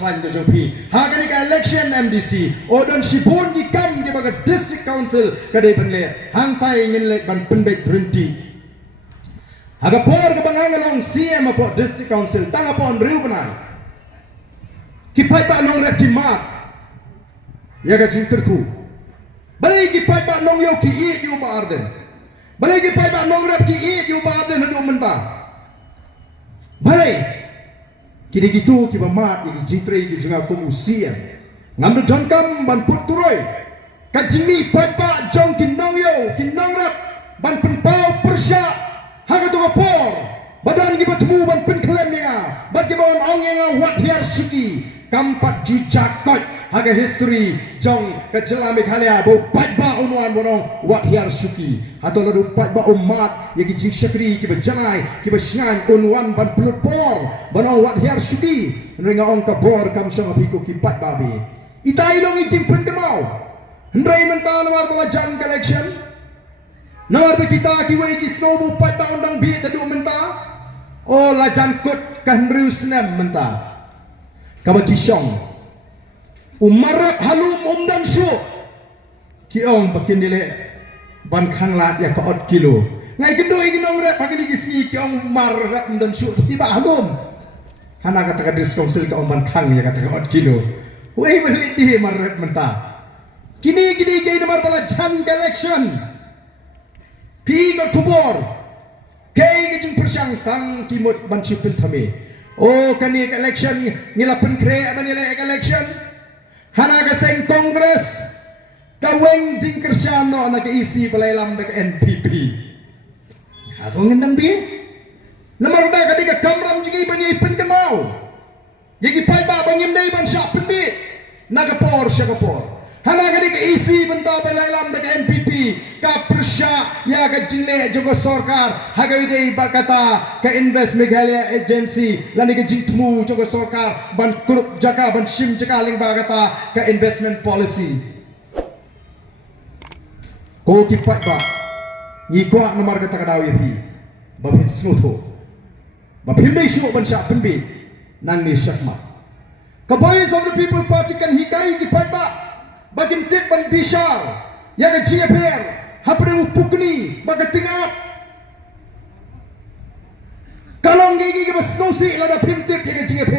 klan ke jengpi haga ni ka election MDC odon shibun di kam ke baga district council kadai penle hantai ngin lek ban pendek berhenti haga por ke bangangalong CM apa district council tang apa on riu benai kipai pak nong rep timat ya ga jingterku balai kipai pak nong yo ki i yu ba arden balai kipai pak nong rep ki i yu ba arden hadu mentah balai kini gitu kiba mat ini jitre ini juga komusian ngambil jangkam ban puturoi kajimi pai-pai jong kinong yo kinong rap ban penpau persya haga tu ngapor badan kiba temu ban penkelemnya ban kiba ong yang wat hiar suki kampat jijakot haga history jong kejelami khalia bo pai-pai unuan bonong wat hiar suki atau lalu pai-pai umat yang jing syakri kiba janai kiba shngan unuan ban pelupor bonong wat hiar suki ringa ong kabor kam sang apiku kipat babi itai long ijing pendemau hendrai mental war bala jan collection nawar be kita kiwai ki snowbu pai-pai undang bi tadu menta oh lajan kut kanru senam menta kaba kisong umarat halum umdan su kiong bakin nile ban khanglat ya ka ot kilo ngai gendo iginong rep pagi gisi kiong marat umdan su tiba halum hana kata ka diskonsel ka ban khang ya kata ka ot kilo wei beli di marat menta kini gei nomor bala jan election pi ka kubor kei gejung persyang tang timut ban sipin thame oh kani election ngila penkre abanile election hana ka seng kongres kaweng jing kersyano na ka isi balailam da NPP atong ngendang bi lamar da ka diga kamram jing ibani pen kemau yegi pai ba bangim dai ban sya penbi naga por sya ka por hana ka diga isi benta balailam da NPP ka persya ya ka jingle jogo sarkar hagai dei bakata ka invest Meghalaya agency lani ka jingtmu jogo sarkar ban kurup jaka ban sim jaka ling bakata ka investment policy ko ki pat ba ni ko nomor kata ka dawi bi babin snutho babin dei shu ban sya penbi nan ni syakma ka voice of the people party kan hikai ki pat ba bagin tip ban bishar ya ka GFR hapre upukni baga tingap kalong gigi ke basnosi lada pintik ya ka GFR